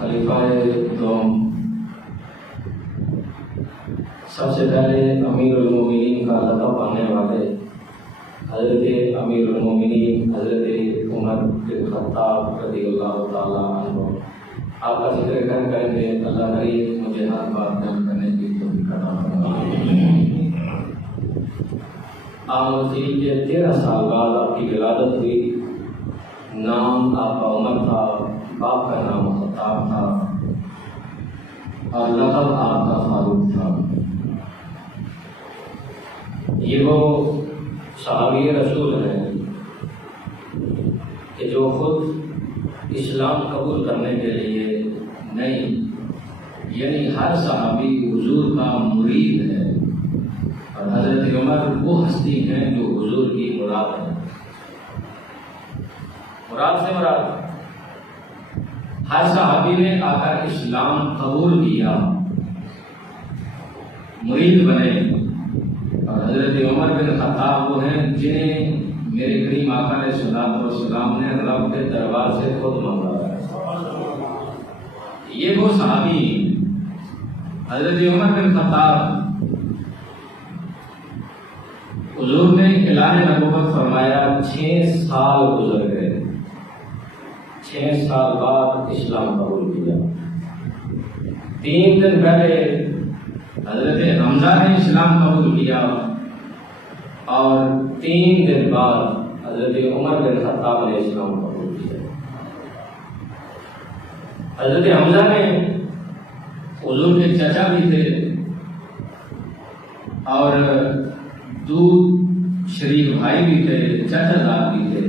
خلیفہ دوم سب سے پہلے امیر المومنین کا لقب پانے والے حضرت امیر المومنین حضرت عمر بن خطاب رضی اللہ تعالیٰ عنہ، آپ کا ذکر کریں گے۔ اللہ کریم مجھے ہر بات جمع کرنے کی توفیق عطا فرمائے۔ آپ مسیح کے 13 سال بعد آپ کی ولادت ہوئی۔ نام آپ کا عمر تھا، باپ کا نام خطاب تھا اور لقب آپ کا فاروق تھا۔ یہ وہ صحابی رسول ہیں کہ جو خود اسلام قبول کرنے کے لیے نہیں، یعنی ہر صحابی حضور کا مرید ہے، اور حضرت عمر وہ ہستی ہیں جو حضور کی مراد ہے۔ مراد سے مراد ہر صحابی نے آ کر اسلام قبول کیا، مرید بنے، اور حضرت عمر بن خطاب وہ ہیں جنہیں میرے کریم آقا علیہ الصلوۃ والسلام نے رب کے دربار سے خود مانگا ہے۔ یہ وہ صحابی حضرت عمر بن خطاب، حضور نے اعلان نبوت فرمایا، 6 سال گزر گئے، 6 سال بعد اسلام قبول کیا۔ 3 دن پہلے حضرت حمزہ نے اسلام قبول کیا، اور 3 دن بعد حضرت عمر بن خطاب نے اسلام قبول کیا۔ حضرت حمزہ نے حضور کے چچا بھی تھے اور دودھ شریف بھائی بھی تھے، چچا دار بھی تھے،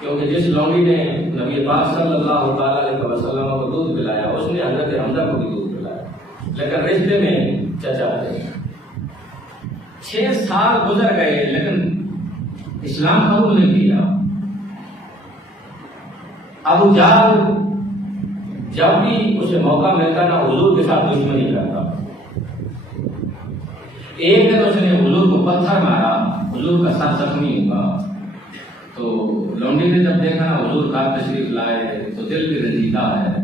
کیونکہ جس لونڈی نے نبی پاک صلی اللہ تعالیٰ علیہ وسلم کو دودھ پلایا اس نے حضرت حمزہ کو بھی دودھ پلایا، لیکن رشتے میں چچا تھے۔ 6 سال گزر گئے لیکن اسلام قبول نہیں کیا۔ ابو جہل جب بھی اسے موقع ملتا نا حضور کے ساتھ دشمنی کرتا۔ ایک دن اس نے حضور کو پتھر مارا، حضور کا سر زخمی ہوا، تو لونڈی نے جب دیکھا نا حضور کا تشریف لائے تو دل بھی رنجیدہ ہے،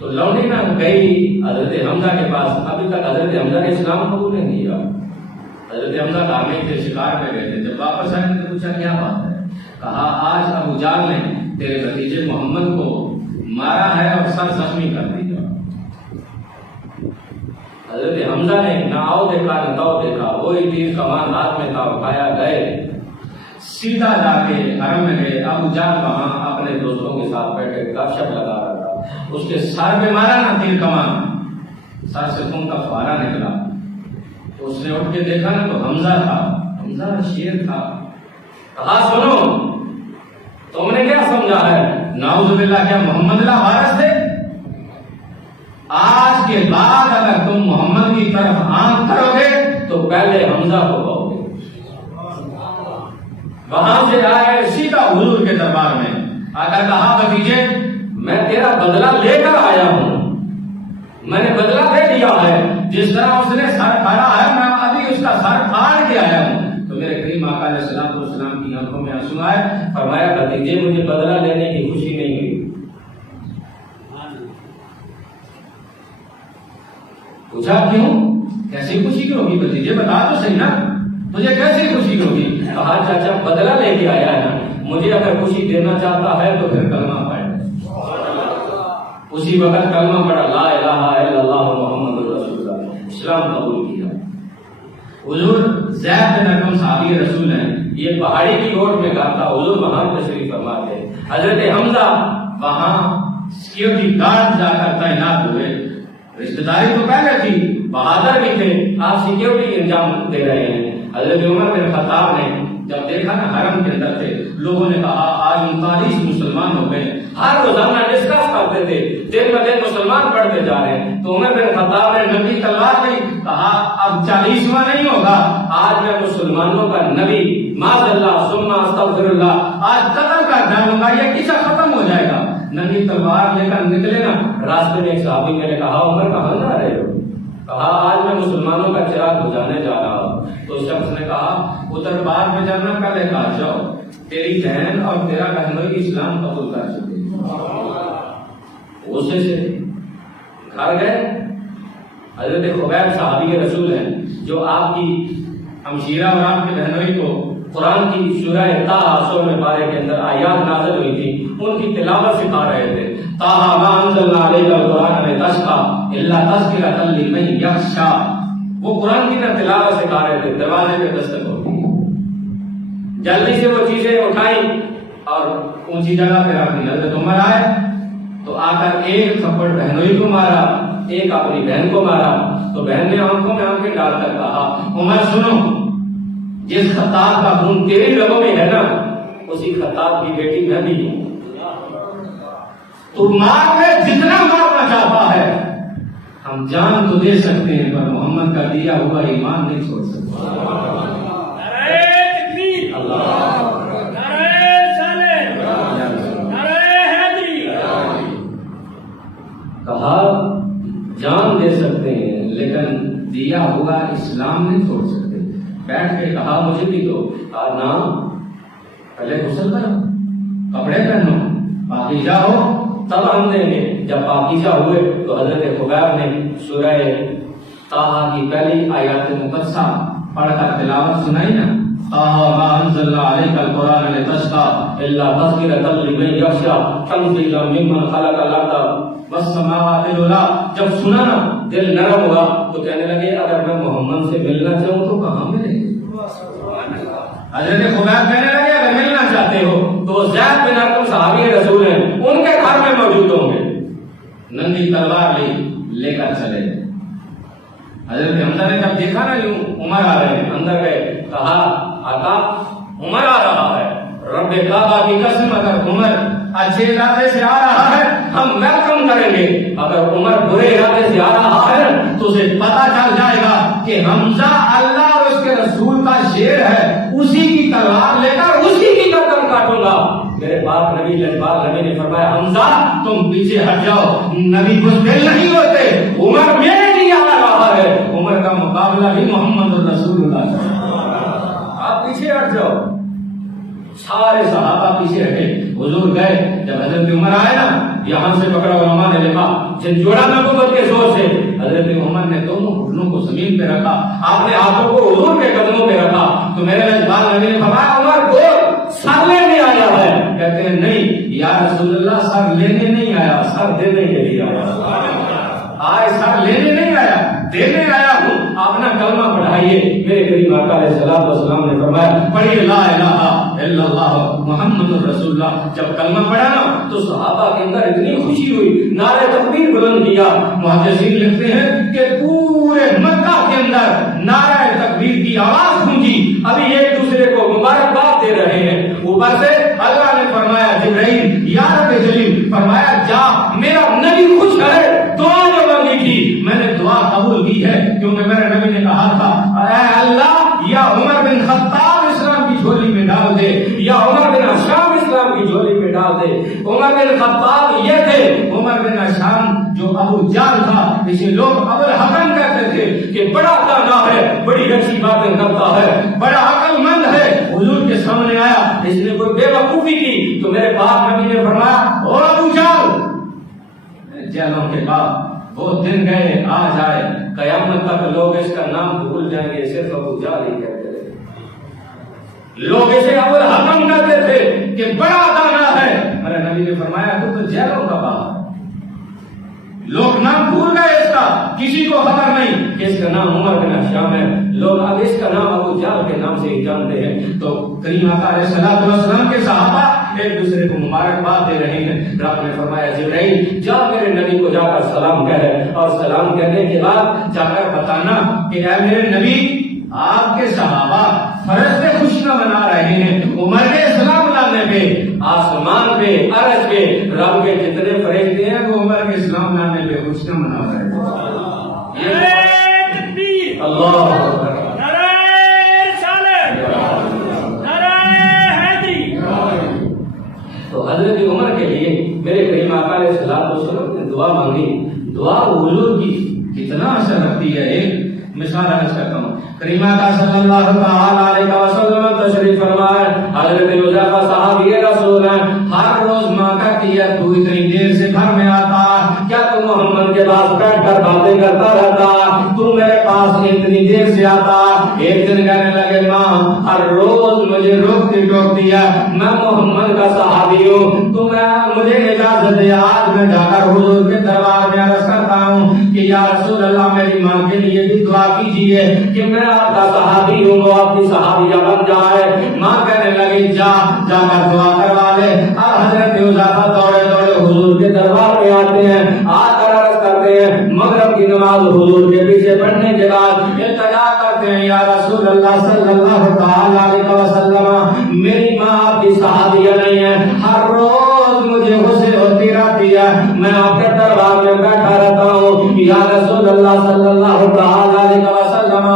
تو لونڈی نہ گئی حضرت حمزہ کے پاس۔ ابھی تک حضرت حمزہ نے اسلام قبول نہیں کیا۔ حضرت حمزہ دھارمک تھے، شکار پہ گئے تھے، جب واپس آئے تو پوچھا کیا بات ہے؟ کہا آج ابو جہل نے تیرے بھتیجے محمد کو مارا ہے اور سر زخمی کر دیا۔ حضرت حمزہ نے نہ آؤ دیکھا نہ تو دیکھا، وہی تیر کمان ہاتھ میں تھا، اٹھایا گئے، سیدھا جا کے حرم میں گئے۔ ابو جہل وہاں اپنے دوستوں کے ساتھ بیٹھے گپ شپ لگا رہا تھا، اس کے سر پہ مارا نا تیر کمان، سر سے خون کا فوارہ نکلا، تو اس نے اٹھ کے دیکھا نا تو حمزہ تھا، حمزہ شیر تھا۔ کہا سنو تم نے کیا سمجھا ہے؟ نعوذ باللہ، کیا محمد اللہ وارث تھے؟ آج کے بعد اگر تم محمد کی طرف آنکھ کرو گے تو پہلے حمزہ کو کہو گے۔ وہاں سے آئے سیدھا حضور کے دربار میں آ کر کہا بھتیجے میں تیرا بدلہ لے کر آیا ہوں، میں نے بدلہ دے دیا ہے، جس طرح اس نے سر پھاڑا ہے میں ابھی اس کا سر پھاڑ کے آیا ہوں۔ تو میرے کریم آقا علیہ السلام کی آنکھوں میں آنسو آئے، فرمایا بھتیجے مجھے بدلہ لینے کی خوشی نہیں ہوئی۔ پوچھا کیوں؟ کیسی خوشی کی ہوگی بھتیجے، بتا تو صحیح نا، تجھے کیسی خوشی ہوگی؟ کہا چاچا بدلہ لے کے آیا ہے نا، مجھے اگر خوشی دینا چاہتا ہے تو پھر کلمہ پڑھ۔ اسی وقت کلمہ پڑھا، لا الہ الا اللہ محمد رسول اللہ، اسلام قبول کیا۔ حضور زید بن ارقم صحابی رسول ہیں، یہ پہاڑی کی گوٹ میں گھر تھا، حضور وہاں تشریف فرما تھے۔ حضرت حمزہ وہاں سیکیورٹی گارڈ جا کر تعینات ہوئے، رشتہ داری تو پہلے تھی، بہادر بھی تھے، آپ سیکیورٹی انجام دے رہے ہیں۔ حضرت عمر بن خطاب نے جب دیکھا نا حرم کے اندر تھے، لوگوں نے کہا آج 39 مسلمان ہو گئے، ہر روزانہ ڈسکس کرتے تھے، دن میں دن مسلمان بڑھتے جا رہے ہیں، تو عمر بن خطاب نے نبی تلوار دی، کہا اب 40واں نہیں ہوگا، آج میں مسلمانوں کا نبی معاذ اللہ ثم استغفر اللہ، آج قتل کا ڈر ہوگا، یہ قصہ ختم ہو جائے گا۔ نبی تلوار لے کر نکلے نا، راستے میں ایک صحابی نے کہا عمر کہاں جا رہے ہو؟ کہا آج میں مسلمانوں کا چراغ بجھانے جا رہا ہوں۔ تو شخص نے کہا ادھر بعد میں جانا، پہلے کہا جاؤ تیری بہن اور تیرا بہنوئی اسلام قبول کر چکے، غصے سے گھر گئے. حضرت خبیب صحابی رسول ہیں جو آپ کی ہمشیرہ اور آپ کے بہنوئی کو قرآن کی سورہ طٰہٰ سورہ پارے کے اندر آیات نازل ہوئی تھی ان کی تلاوت سکھا رہے تھے. طٰہٰ مَا أَنزَلْنَا عَلَيْكَ الْقُرْآنَ لِتَشْقَىٰ إِلَّا تَذْكِرَةً لِّمَن يَخْشَىٰ. وہ قرآن کی نہ تلاوت سکھا رہے تھے. دروازے پہ دستک ہوتی ہے. جلدی سے وہ چیزیں اٹھائیں اور اونچی جگہ پہ رکھ دی. حضرت عمر آئے تو آ کر ایک تھپڑ بہنوئی کو مارا, ایک اپنی بہن کو مارا. تو بہن نے آنکھوں میں آنکھیں ڈال کر کہا, عمر سنو, جس خطاب کا خون تیری رگوں میں ہے نا اسی خطاب کی بیٹی میں بھی ہوں. تو مار میں جتنا مارنا چاہتا ہے, ہم جان تو دے سکتے ہیں پر محمد کا دیا ہوا ایمان نہیں چھوڑ سکتے. نعرہ تکبیر, نعرہ صالح, نعرہ حیدری. کہا جان دے سکتے ہیں لیکن دیا ہوا اسلام نہیں چھوڑ سکتے. بیٹھ کے کہا مجھے بھی تو نا پہلے غسل کرو, کپڑے پہنو, پاکیزہ ہو تب ہم دیں گے. جب پاکیزہ ہوئے تو حضرت خبیب نے سورہ طٰہٰ کی پہلی آیات مقدسہ پڑھ کر تلاوت سنائی نا. طٰہٰ مَا أَنزَلْنَا عَلَيْكَ الْقُرْآنَ لِتَشْقَىٰ إِلَّا تَذْكِرَةً لِّمَن يَخْشَىٰ تَنزِيلًا مِّمَّنْ خَلَقَ الْأَرْضَ وَالسَّمَاوَاتِ الْعُلَىٰ. جب سنا نا دل نرم ہوا تو کہنے لگے اگر میں محمد سے ملنا چاہوں تو کہاں ملے. حضرت خبیب کہنے لگے اگر ملنا چاہتے ہو تو زید بن ارقم صحابی رسول ہیں, ان کے گھر میں موجود ہوں گے. ننگی تلوار لے کر چلے. حضرت حمزہ نے جب دیکھا نا یوں عمر آ رہے ہیں, اندر گئے, کہا آقا عمر آ رہا ہے, رب کعبہ کی قسم اگر عمر اچھے ارادے سے آ رہا ہے ہم ویلکم کریں گے, اگر عمر برے ارادے سے آ رہا ہے تو اسے پتا چل جائے گا کہ حمزہ اللہ اور اس کے رسول کا شیر ہے, اسی کی تلوار لے کر اسی کی گردن کاٹوں گا. میرے پاک نبی لجپال نبی نے فرمایا حمزہ تم پیچھے ہٹ جاؤ, نبی بزدل نہیں ہوتے, عمر میرے لیے آ رہا ہے, عمر کا مقابلہ بھی محمد رسول اللہ سے. آپ پیچھے ہٹ جاؤ. سارے صحابہ پیچھے ہٹے. حضور گئے, جب حضرت عمر آئے نا یہاں سے پکڑا علماء نے لکھا جن جوڑا نبوت کے زور سے حضرت عمر نے دونوں گھٹنوں کو زمین پہ رکھا, آپ نے ہاتھوں کو حضور کے قدموں پہ رکھا. تو میرے لجپال نبی نے فرمایا عمر کو سر لینے آیا ہے. کہتے ہیں نہیں یا رسول اللہ, سر لینے نہیں آیا, سر دینے کے لیے آیا. آئے سر لینے نہیں آیا, دینے آیا ہوں. آپ نے کلمہ پڑھائیے. میرے کریم آقا علیہ الصلوۃ والسلام نے فرمایا پڑھیے لا الہ الا اللہ محمد رسول اللہ. جب کلمہ پڑھا نا تو صحابہ کے اندر اتنی خوشی ہوئی, نعرہ تکبیر بلند کیا. محدثین لکھتے ہیں کہ پورے مکہ کے اندر نعرہ تکبیر کی آواز گونجی. ابھی ایک دوسرے کو مبارکباد دے رہے ہیں. اوپر سے اللہ نے فرمایا جبرائیل یا رب جلیل, فرمایا جا میرا نبی خوش ہے, دعا جو مانگی تھی میں نے دعا قبول کی ہے, کیونکہ میرے نبی نے کہا تھا اے اللہ یا عمر بن خطاب اسلام کی جھولی میں ڈال دے, یا عمر بن ہشام اسلام کی جھولی میں ڈال دے. عمر بن خطاب یہ تھے, عمر بن ہشام جو ابو جہل تھا اسے لوگ ابو الحکم کہتے تھے کہ بڑا دانا ہے, بڑی اچھی باتیں کرتا ہے, بڑا عقل مند ہے. حضور کے سامنے آیا, اس نے کوئی بے وقوفی کی تو میرے پاک نبی نے فرمایا او ابو جہل, جہلوں کے بعد وہ دن گئے آ جائے, قیامت تک لوگ اس کا نام بھول جائیں گے, صرف ابو جہل ہی کہتے رہے. لوگ اسے ابو الحکم کہتے تھے کہ بڑا دانا ہے. میرے نبی نے فرمایا تو جہلوں کا باپ. لوگ نام بھول گئے اس کا, کسی کو خبر نہیں کہ اس کا نام عمر بن ہشام ہے. لوگ اب اس کا نام ابو جہل کے نام سے ہی جانتے ہیں. تو کریم آقا علیہ الصلوۃ والسلام کے صحابہ ایک دوسرے کو مبارکباد دے رہے ہیں. رب نے فرمایا جبرائیل جا میرے نبی کو جا کر سلام کہہ, اور سلام کہنے کے بعد جا کر بتانا کہ اے میرے نبی آپ کے صحابہ فرشتے خوشیاں منا رہے ہیں. عمر کے اسلام لانے پہ آسمان پہ عرش پہ رب کے جتنے فرشتے ہیں وہ عمر کے اسلام لانے پہ خوشیاں منا رہے ہیں. اللہ تو حضرت عمر کے لیے میرے کریم آقا علیہ الصلوۃ والسلام نے دعا مانگی. دعا حضور کی کتنا اثر رکھتی ہے. ایک مثال عرض کرتا ہوں. کریم آقا صلی اللہ علیہ وسلم تشریف فرمائے. حضرت حذیفہ صحابی رسول ہیں, ہر روز ماں کا کیا تو اتنی دیر سے گھر میں آتا کرتا رہتا، تو میرے پاس اتنی دیر سے آتا۔ ایک دن کہنے لگے ماں ہر روز مجھے روکتی ٹوکتی ہے، میں محمد کا صحابی ہوں، تو مجھے اجازت دے آج میں جا کر حضور کے دربار میں عرض کرتا ہوں کہ یا رسول اللہ میری ماں کے لیے بھی دعا کیجیے کہ میں آپ کا صحابی ہوں، وہ آپ کی صحابیہ بن جائے۔ ماں کہنے لگی جا کر دعا کروا لے۔ اور حضرت حذیفہ دوڑے دوڑے حضور کے دربار میں آتے ہیں، آ کر عرض کرتے ہیں، مغرب کی نماز حضور کے پیچھے پڑھنے کے بعد التجا کرتے ہیں، یا رسول اللہ صلی اللہ تعالی علیہ وسلم میری ماں آپ کی صحابیہ نہیں ہے، ہر روز مجھے غصے ہوتی رہتی ہے، میں آپ کے دربار میں بیٹھا رہتا ہوں، یا رسول اللہ صلی اللہ تعالی علیہ وسلم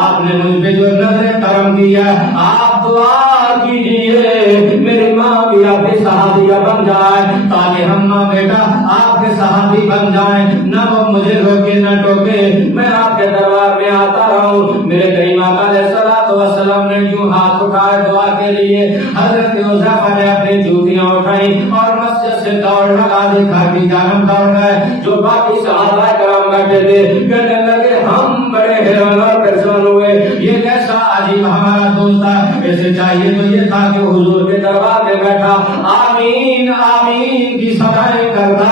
آپ نے مجھ پہ جو نظر کرم کی ہے، آپ دعا کیجیے میری ماں بھی آپ کی صحابیہ بن جائے، تاکہ ہم ماں بیٹا آپ کے صحابی بن جائیں، نہ وہ مجھے روکے نہ ٹوکے، میں آپ کے دربار میں آتا رہوں۔ میرے کریم آقا علیہ الصلوۃ والسلام نے یوں ہاتھ اٹھائے دعا کے لیے، حضرت حذیفہ نے اپنی جوتیاں اٹھائیں اور مسجد سے دوڑ لگا دی، گھر کی جانب دوڑ گئے۔ جو باقی صحابہ کرام بیٹھے تھے کہنے لگے ہم بڑے حیران اور پریشان ہوئے، یہ کیسا عجیب ہمارا دوست تھا، اسے چاہیے تو یہ تھا کہ حضور کے دربار میں بیٹھا آمین آمین کی صدائیں کرتا،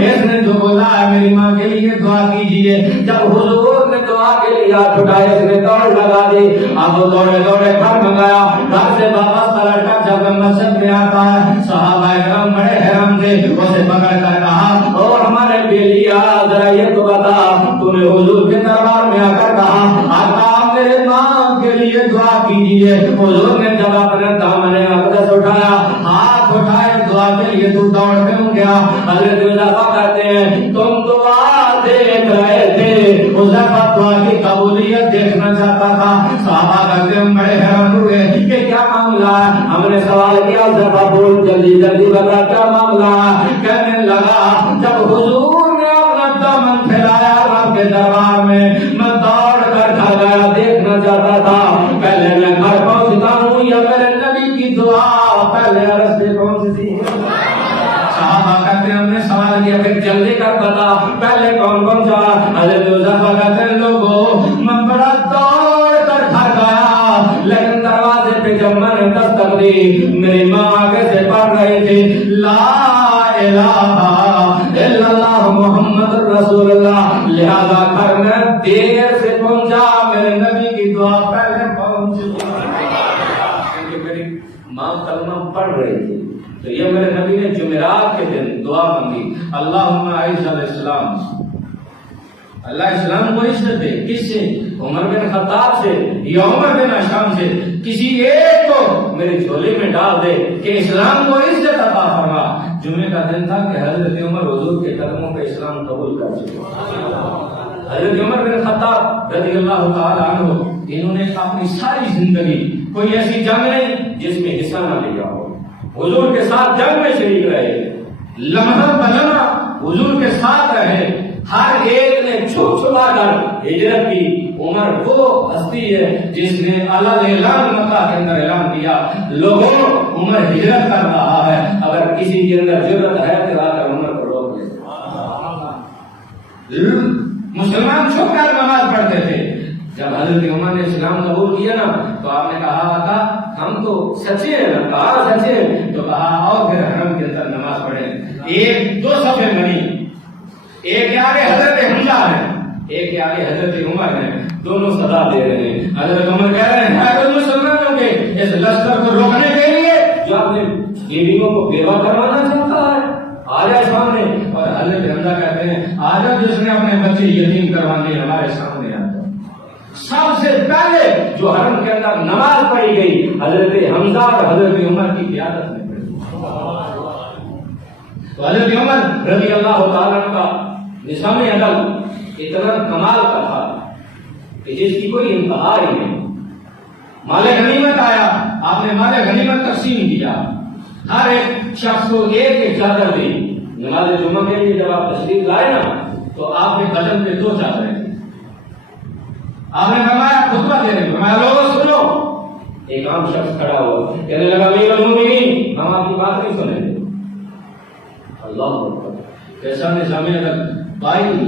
اس نے جو بولا ہے میری ماں کے لیے دعا کیجیے۔ جب حضور نے دعا کے لیے ہاتھ اٹھائے اس نے دوڑ لگا دی، اب وہ دوڑے دوڑے گھر میں گیا، گھر سے واپس پلٹا جب مسجد میں آتا ہے صحابہ کرام بڑے حیران تھے، اسے پکڑ کر کہا او ہمارے بیلیا ذرا یہ تو بتا تو نے حضور کے دربار میں آ کر کہا آقا میرے ماں کے لیے دعا کیجیے، حضور نے جب اپنے دامن اقدس اٹھایا ہاتھ اٹھائے دعا کے لیے تو دوڑ کیوں گیا؟ حضرت حذیفہ کہتے ہیں تم دعا دیکھ رہے تھے، حذیفہ دعا کی قبولیت دیکھنا چاہتا تھا۔ صحابہ کہتے ہیں بڑے حیران ہوئے کہ کیا معاملہ ہے؟ ہم نے سوال کیا حذیفہ بول جلدی جلدی بتا کیا معاملہ ہے؟ کہنے لگا جب حضور نے اپنا دامن پھیلایا رب کے دربار میں دوڑ کر گھر گیا، دیکھنا چاہتا تھا پہلے میں گھر پہنچتا ہوں یا میرے نبی کی دعا پہلے عرض پہ پہنچتی ہے۔ صحابہ کہتے ہیں ہم نے سوال کیا پھر جلدی کر بتا پہلے کون پہنچا؟ حضرت حذیفہ کہتے ہیں لوگوں میں بڑا دوڑ کر گھر گیا، لیکن دروازے پہ جب میں نے دستک دی میری ماں آگے سے پڑھ رہی تھی لا الہ الا اللہ محمد رسول اللہ، لہذا گھر میں دیر سے پہنچا، میرے نبی کی دعا پہلے پہنچی، کیونکہ میری ماں کلمہ پڑھ رہی تھی۔ تو یہ میرے نبی نے جمعرات کے دن دعا مانگی اللہم اعز الاسلام، اللہ اسلام کو عزت دے، کس سے؟ عمر بن خطاب سے یا عمر بن ہشام سے، کسی ایک کو میرے جھولے میں ڈال دے کہ اسلام کو عزت عطا فرما۔ جمعے کا دن تھا کہ حضرت عمر حضور کے قدموں پہ اسلام قبول کر چکے۔ حضرت عمر بن خطاب رضی اللہ تعالی عنہ انہوں نے اپنی ساری زندگی کوئی ایسی جنگ نہیں جس میں حصہ نہ لیا ہو، حضور کے ساتھ جنگ میں شریک رہے، لمحہ بلمحہ حضور کے ساتھ رہے، ہر ایک نے چھپ چھپا کر ہجرت کی۔ عمر وہ ہستی ہے جس نے اعلان مکہ کے اندر اعلان کیا لوگوں عمر ہجرت کر رہا ہے، اگر کسی کے اندر جرأت ہے تو آ کر عمر کو روک لے۔ مسلمان چھپ کر نماز پڑھتے تھے، جب حضرت عمر نے اسلام قبول کیا نا تو آپ نے کہا آقا ہم تو سچے ہیں نا، کہا سچے ہیں، تو کہا آؤ پھر حرم کے اندر نماز پڑھیں۔ ایک دو صفیں بنی، ایک کے آگے حضرت حمزہ ہے، ایک کے آگے حضرت عمر ہے، دونوں صدا دے رہے ہیں۔ حضرت عمر کہہ رہے ہیں اگر مسلمانوں کے اس لشکر کو روکنے کے لیے جو اپنے بیویوں کو بیوہ کروانا چاہتا ہے آ جائے سامنے، اور حضرت حمزہ کہتے ہیں آ جائے جس نے اپنے بچے یتیم کروانے ہمارے سامنے آتا۔ سب سے پہلے جو حرم کے اندر نماز پڑھی گئی حضرت حمزہ اور حضرت عمر کی قیادت میں پڑھی۔ تو حضرت عمر رضی اللہ تعالیٰ عنہ کا نظام عدل اتنا کمال کا تھا کہ جس کی کوئی انتہا ہی نہیں۔ مال غنیمت آیا، آپ نے مال غنیمت تقسیم کیا، ہر ایک شخص کو ایک ایک چادر دی۔ نماز جمعہ کے لیے جب آپ تشریف لائے نا تو آپ نے بدن پہ 2 چادریں، آپ نے فرمایا خطبہ دے رہے ہیں، فرمایا لوگوں سنو۔ ایک عام شخص کھڑا ہوا کہنے لگا امیر المومنین ہم آپ کی بات نہیں سنیں گے۔ اللہ اکبر، کیسا نظام عدل! 22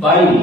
22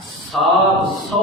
700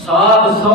700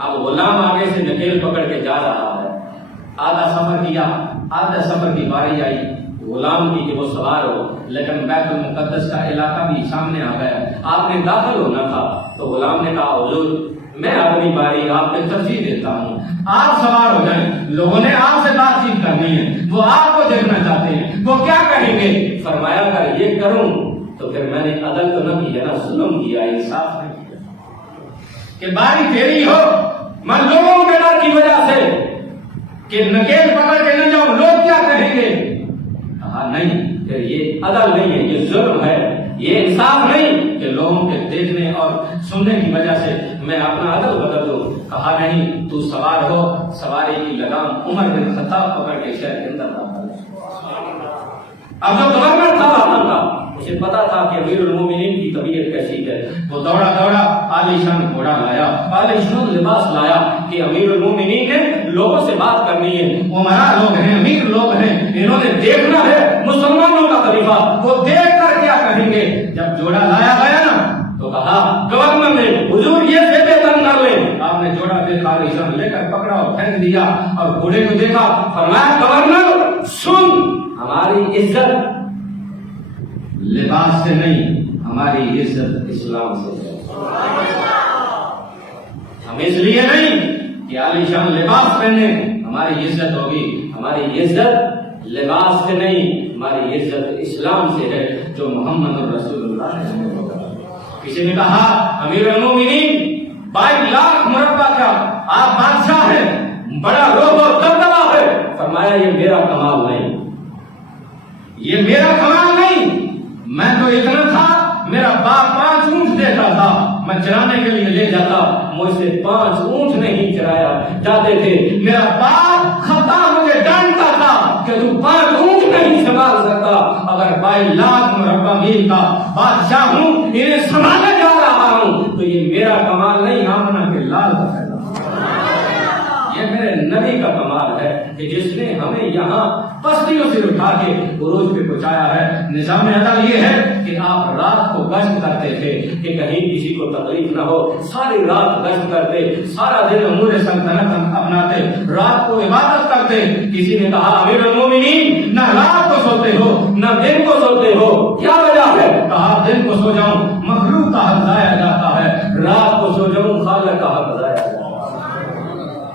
اب غلام آگے سے نکیل پکڑ کے جا رہا ہے، آدھا سفر کیا، آدھا سفر کی باری آئی غلام کی کہ وہ سوار ہو، لیکن بیت المقدس کا علاقہ بھی سامنے آ گیا، آپ نے داخل ہونا تھا۔ تو غلام نے کہا حضور میں اپنی باری آپ کو ترجیح دیتا ہوں، آپ سوار ہو جائیں، لوگوں نے آپ سے بات چیت کرنی ہے، وہ آپ کو دیکھنا چاہتے ہیں، وہ کیا کہیں گے؟ فرمایا اگر یہ کروں تو پھر میں نے عدل تو نہ کیا، نہ ظلم کیا، انصاف نہیں کیا کہ باری تیری ہو، میں لوگوں کے ڈر کی وجہ سے کہ نکیل پکڑ کے نہ جاؤں، لوگ کیا کہیں گے؟ کہا نہیں، پھر یہ عدل نہیں ہے، یہ ظلم ہے، یہ انصاف نہیں کہ لوگوں کے دیکھنے اور سننے کی وجہ سے میں اپنا عدل بدل دوں۔ کہا نہیں، تو سوار ہو، سواری کی لگام عمر بن خطاب پکڑ کے شہر کے اندر داخل۔ اب جو گورنر تھا وہاں کا، اسے پتا تھا کہ امیر المومنین کی طبیعت کیسی ہے، وہ دوڑا دوڑا عالیشان گھوڑا لایا، عالیشان لباس لایا کہ امیر المومنین نے لوگوں سے بات کرنی ہے، امراء لوگ ہیں، امیر لوگ ہیں، انہوں نے دیکھنا ہے مسلمانوں کا خلیفہ، وہ دیکھ کر کیا کہیں گے۔ جب جوڑا لایا گیا نا تو کہا گورنر نے حضور یہ زیبے تن کر لیں۔ آپ نے جوڑا دیکھا، عالیشان لے کر پکڑا اور پھینک دیا اور گھوڑے کو دیکھا، فرمایا گورنر سن، ہماری عزت لباس سے نہیں، ہماری عزت اسلام سے ہے۔ ہم اس لیے نہیں کہ عالیشان لباس پہنے ہماری عزت ہوگی، ہماری عزت لباس سے نہیں، ہماری عزت اسلام سے ہے جو محمد رسول اللہ نے ہوگا۔ کسی نے کہا امیر المومنین 22 لاکھ مربع کا آپ بادشاہ ہیں، بڑا روب اور دبدبا ہے۔ فرمایا یہ میرا کمال نہیں، یہ میرا کمال نہیں، میں تو اتنا تھا، میرا باپ 5 اونٹ دیتا تھا، میں چرانے کے لیے لے جاتا، مجھ سے 5 اونٹ نہیں چرایا جاتے تھے، میرا باپ خطا مجھے ڈانٹتا تھا کہ تو 5 اونٹ نہیں سنبھال سکتا، اگر 22 لاکھ مربع میل کا بادشاہ ہوں، انہیں سنبھالنے جا رہا ہوں تو یہ میرا کمال نہیں، آمنہ کے لال کا ہے، یہ میرے نبی کا کمال ہے کہ جس نے ہمیں یہاں پستیوں سے اٹھا کے عروج پہ پہنچایا ہے۔ نظام عدل یہ ہے کہ آپ رات کو گشت کرتے تھے کہ کہیں کسی کو تکلیف نہ ہو، ساری رات گشت کرتے، سارا دن امور سلطنت اپناتے، رات کو عبادت کرتے۔ کسی نے کہا امیر المومنین نہ رات کو سوتے ہو نہ دن کو سوتے ہو، کیا وجہ ہے؟ کہا دن کو سو جاؤں مخلوق کا حق ضائع جاتا ہے، رات کو سو جاؤں خالق کا حق ضائع جاتا ہے،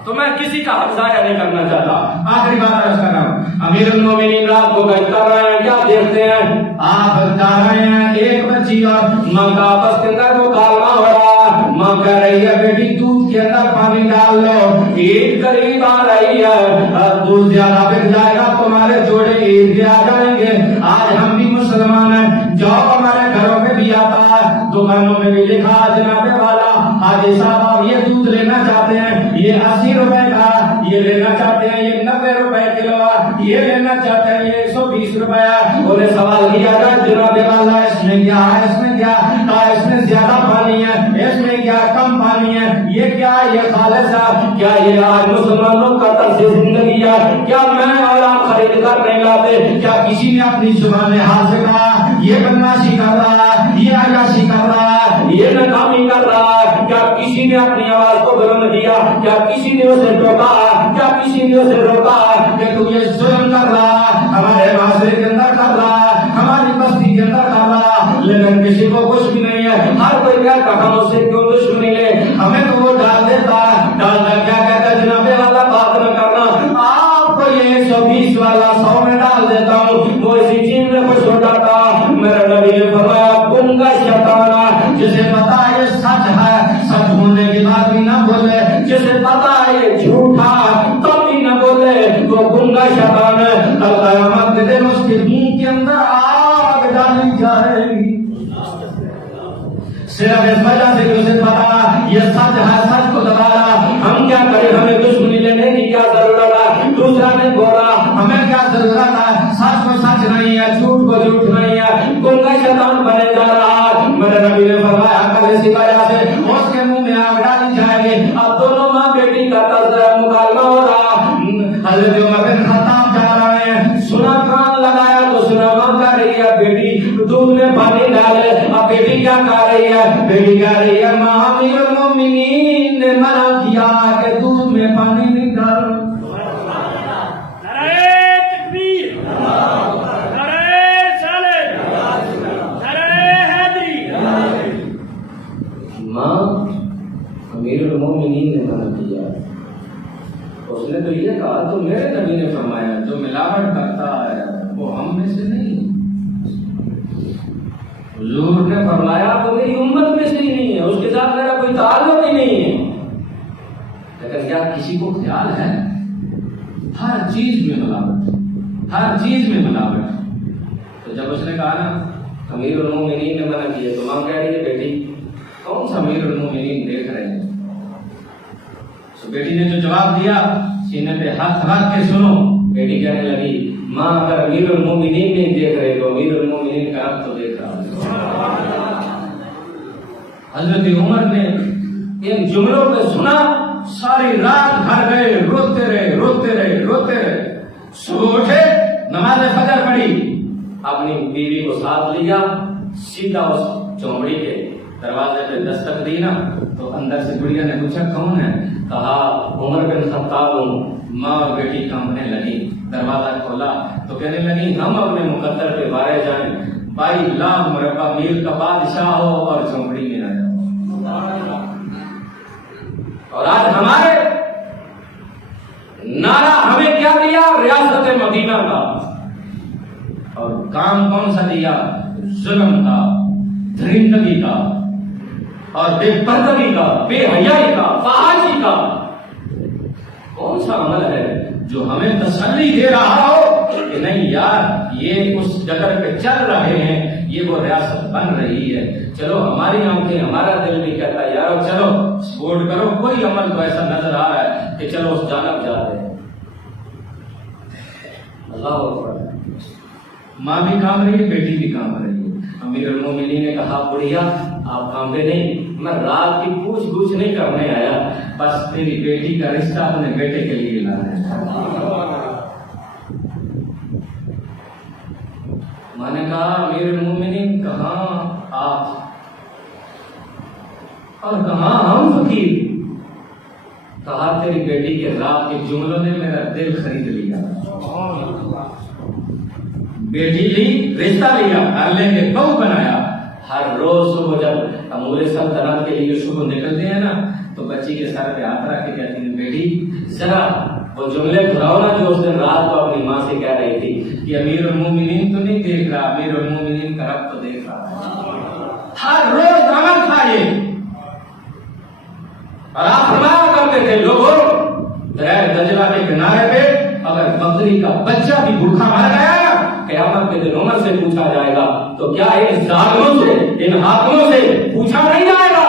تو میں کسی کا حق ضائع نہیں کرنا چاہتا۔ آخری بات عرض کر رہا ہوں، امیر المومنین رات کو گشت کر رہے ہیں، کیا دیکھتے ہیں؟ آپ بتا رہے ہیں ایک بچی اور ماں کا آپس کے اندر مکالمہ ہو رہا ہے، ماں کہہ رہی ہے بیٹی دودھ کے اندر پانی ڈال لو، عید قریب آ رہی ہے، دودھ زیادہ بک جائے گا، تمہارے جوڑے عید کے آ جائیں گے، آج ہم بھی مسلمان ہیں، جاب ہمارے گھروں میں بھی آتا ہے، دکانوں میں بھی لکھا جناب والا حاجی صاحب آپ یہ دودھ لینا چاہتے ہیں، یہ 80 روپے کا، یہ لینا چاہتے ہیں یہ 90 روپے کلو، یہ لینا چاہتے ہیں یہ 120 روپے۔ انہیں سوال کیا جائے جناب والا اس میں کیا ہے، اس میں کیا کہا اس میں زیادہ پانی ہے، اس میں کیا کم پانی ہے، یہ کیا یہ خالص ہے، کیا یہ آج مسلمانوں کا طرز زندگی ہے، کیا میں اور آپ خرید کر نہیں لاتے، کیا کسی نے اپنی زبان میں ہاتھ سے کہا یہ بدماشی کر رہا ہے، یہ عیاشی کر رہا ہے، یہ ناکامی کر رہا ہے، کیا کسی نے اپنی آواز کو بلند کیا، کیا کسی نے اسے ٹوکا، کیا کسی نے اسے روکا کہ تو یہ ظلم کر رہا ہے، ہمارے معاشرے کے اندر کر رہا ہے، ہماری بستی کے اندر کر رہا ہے، لیکن کسی کو کچھ بھی نہیں ہے، ہر کوئی کہتا ہم اس سے کیوں دشمنی لے، ہمیں تو وہ ڈال دیتا ہے، ڈالنا کیا کہتا ہے جناب والا بات نہ کرنا، آپ کو یہ 120 والا 100 میں ڈال دیتا ہوں، وہ اسی چیز میں خوش ہو جاتا۔ میرے نبی نے فرمایا گنگا شیطان، جسے پتا ہے یہ سچ ہے، سچ ہونے کے بعد بھی نہ بولے، جسے پتا ہے یہ جھوٹا تب بھی نہ بولے، وہ گنگا شیطان ہے، کل قیامت کے دن اس کے منہ کے اندر آگ ڈالی جائے گی، صرف اس وجہ سے کہ اسے پتا یہ سچ ہے، سچ کو دبایا۔ ہم کیا کریں، ہمیں دشمنی لینے کی کیا ضرورت ہے، دوسرا نے بولا ہمیں کیا ضرورت ہے، سچ کو سچ نہیں ہے، جھوٹ کو جھوٹ نہیں ہے، گنگا شیطان بنے جا رہا ہے۔ میرے نبی نے فرمایا کل اسی وجہ سے اس کے منہ میں آگ ڈالی جائے گی۔ اب دونوں ماں بیٹی کا مکالمہ ہو رہا، حضرت عمر بن خطاب جا رہے ہیں، سنا کان لگایا تو سنا ماں کہہ رہی ہے بیٹی دودھ میں پانی ڈالے، بیٹی کیا کہہ رہی ہے، بیٹی کہہ رہی ہے ماں امیر المومنین نے منع کیا میں پانی نہیں ڈال رہا. نعرہ تکبیر، نعرہ رسالت، نعرہ حیدری. ماں امیر المومنین نے منع کیا. اس نے تو یہ کہا تو میرے نبی نے فرمایا جو ملاوٹ کرتا ہے وہ ہم میں سے نہیں. حضور نے فرمایا وہ میری امت میں سے ہی نہیں ہے، اس کے ساتھ میرا کوئی تعلق ہی نہیں ہے. لیکن کیا کسی کو خیال ہے؟ ہر چیز میں ملاوٹ، ہر چیز میں ملاوٹ. تو جب اس نے کہا نا امیر المومنین نے منع کیا تو ماں کہہ رہی ہے بیٹی کون سا امیر المومنین دیکھ رہے ہیں؟ تو بیٹی نے جو جواب دیا سینے پہ ہاتھ رکھ کے سنو. بیٹی کہنے لگی ماں اگر امیر المومنین نہیں دیکھ رہے تو امیر المومنین کا رب تو دیکھ رہا. حضرت عمر نے ان جملوں پہ سنا، ساری رات گھر گئے، روتے رہے روتے رہے روتے رہے. صبح اٹھے، نماز فجر پڑھی، اپنی بیوی کو ساتھ لیا، سیدھا اس چومڑی کے دروازے پہ دستک دی نا تو اندر سے گڑیا نے پوچھا کون ہے؟ کہا عمر بن خطاب ہوں. ماں اور بیٹی کانپنے لگی. دروازہ کھولا تو کہنے لگی ہم اپنے مقدر پہ بارے جائیں، 22 لاکھ مربع میل کا بادشاہ ہو اور چومڑی میں آیا. اور آج ہمارے نعرہ ہمیں کیا دیا؟ ریاست مدینہ کا. اور کام کون سا دیا؟ ظلم کا، درندگی کا اور بے پردگی کا، بے حیائی کا، فحاشی کا. کون سا عمل ہے جو ہمیں تسلی دے رہا ہو کہ نہیں یار یہ اس جگہ پہ چل رہے ہیں، یہ وہ ریاست بن رہی ہے. چلو ہماری آنکھیں، ہمارا دل بھی کہتا ہے یار چلو سپورٹ کرو. کوئی عمل تو ایسا نظر آ رہا ہے کہ چلو اس جانب جا رہے ہیں. اللہ اکبر. ماں بھی کام رہی ہے، بیٹی بھی کام رہی ہے. امیر المومنین نے کہا بڑھیا آپ کامبے نہیں، میں رات کی پوچھ گچھ نہیں کرنے آیا، بس تیری بیٹی کا رشتہ اپنے بیٹے کے لیے لانا ہے. میں نے کہا امیر المومنین کہاں آپ اور کہاں ہم فقیر؟ کہا تیری بیٹی کے رات کے جملوں نے میرا دل خرید لیا. بیٹی لی، رشتہ لیا، گھر لے کے بہو بنایا. ہر روز صبح جب امور سلطنت کے لیے صبح نکلتے ہیں نا تو بچی کے سر پہ ہاتھ رکھ کے کہتی ہیں بیٹی ذرا وہ جملے دہراؤ نا جو اس دن رات کو اپنی ماں سے کہہ رہی تھی کہ امیر المومنین تو نہیں دیکھ رہا، امیر المومنین کا رب تو دیکھ رہا. ہر روز عمل تھا یہ. اور آپ فرمایا کرتے تھے لوگوں دریا دجلہ کے کنارے پہ اگر بکری کا بچہ بھی بھوکا مر گیا قیامت کے دن عمر سے پوچھا جائے گا تو کیا ان ظالموں سے، ان حاکموں سے پوچھا نہیں جائے گا؟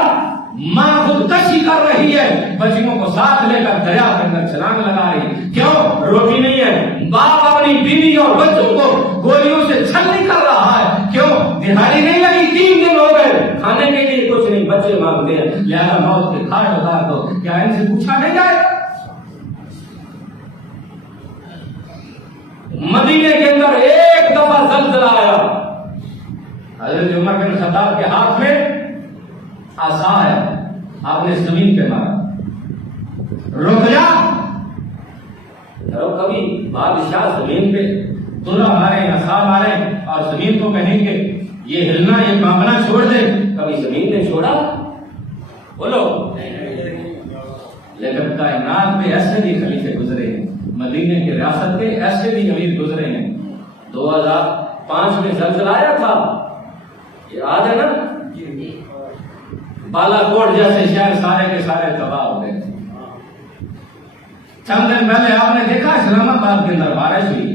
ماں خود کشی کر رہی ہے، بچیوں کو ساتھ لے کر دریا کے اندر چھلانگ لگا رہی. کیوں؟ روٹی نہیں ہے. باپ اپنی بیوی اور بچوں کو گولیوں سے چھلنی کر رہا ہے. کیوں؟ دہاڑی نہیں لگی، 3 دن ہو گئے، کھانے کے لیے کچھ نہیں، بچے مانگتے ہیں، لہذا موت کے کھاٹ اتار دو. کیا ان سے پوچھا نہیں جائے گا؟ مدینے کے اندر ایک دفعہ زلزلہ آیا. حضرت عمر بن خطاب کے ہاتھ میں عصا ہے، آپ نے زمین پہ مارا. رک جا. کبھی بادشاہ زمین پہ تلا مارے، عصا مارے اور زمین کو کہیں گے یہ ہلنا، یہ کانپنا چھوڑ دے. کبھی زمین نے چھوڑا؟ بولو. لیکن کائنات میں ایسے بھی خلیفے گزرے ہیں، مدینے کی ریاست کے ایسے بھی امیر گزرے ہیں. 2005 میں زلزلہ آیا تھا، یاد ہے نا؟ بالا کوٹ جیسے شہر سارے کے سارے تباہ ہو گئے. چند دن پہلے آپ نے دیکھا اسلام آباد کے اندر بارش ہوئی،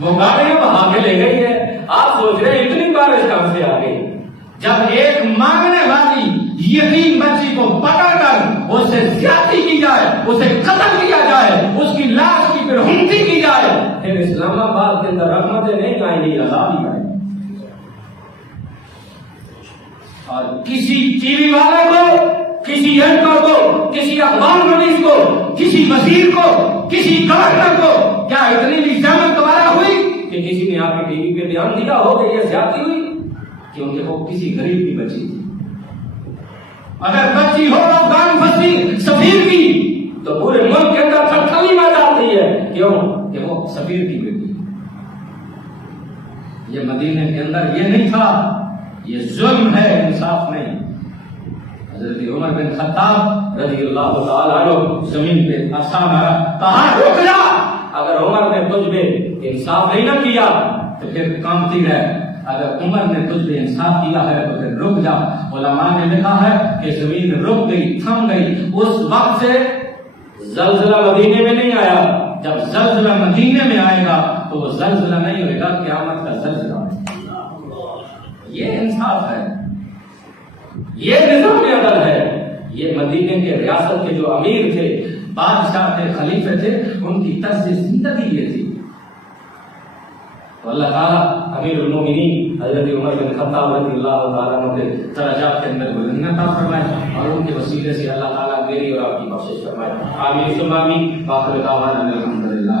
وہ گاڑیاں بہا کے لے گئی ہے. آپ سوچ رہے ہیں اتنی بارش کہاں سے آ گئی؟ جب ایک مانگنے والی یتیم بچی کو پکڑ کر اس سے زیادتی کی جائے، اسے قتل کیا جائے، اس کی لاش کی پھر ہنتی کی جائے، پھر اسلام آباد کے اندر رحمتیں نہیں آئیں گی، عذاب ہی آئیں گے. اور کسی ٹی وی والے کو، کسی اینکر کو، کسی اخبار نویس کو، کسی وزیر کو، کسی گورنر کو کیا اتنی بھی زحمت دوبارہ ہوئی کہ کسی نے آپ کی ٹی وی پہ بیان دیا ہو کہ یہ زیادتی ہوئی؟ کیونکہ وہ کسی غریب کی بچی تھی. اگر بچی ہو افغان فصیل سفیر کی تو تو پورے ملک کے اندر تھلتھلی مچ جاتی ہے. کیوں کہ وہ سفیر کی بیٹی. یہ مدینے کے اندر یہ نہیں تھا. یہ ظلم ہے، انصاف نہیں. حضرت عمر بن خطاب رضی اللہ تعالیٰ عنہ زمین پہ عصا مارا، کہا رک جا. اگر عمر نے تجھ پہ انصاف نہیں نہ کیا تو پھر کامتی رہ. اگر عمر نے تجھ پہ انصاف کیا ہے تو پھر رک جا. علماء نے لکھا ہے کہ زمین رک گئی، تھم گئی. اس وقت سے زلزلہ مدینے میں نہیں آیا. جب زلزلہ مدینے میں آئے گا تو وہ زلزلہ نہیں ہوئے گا، قیامت کا زلزلہ. یہ انصاف ہے، یہ نظام عدل ہے. یہ مدینے کے ریاست کے جو امیر تھے، بادشاہ تھے، خلیفے تھے، ان کی طرز زندگی یہ تھی. تو اللہ تعالیٰ امیر المومنین حضرت عمر بن خطاب رضی اللہ تعالیٰ عنہ کے درجات کے اندر بلندی عطا فرمائے اور ان کے وسیلے سے اللہ تعالیٰ میری اور آپ کی بخشش فرمائے. آمین ثم آمین. وآخر دعوانا الحمدللہ.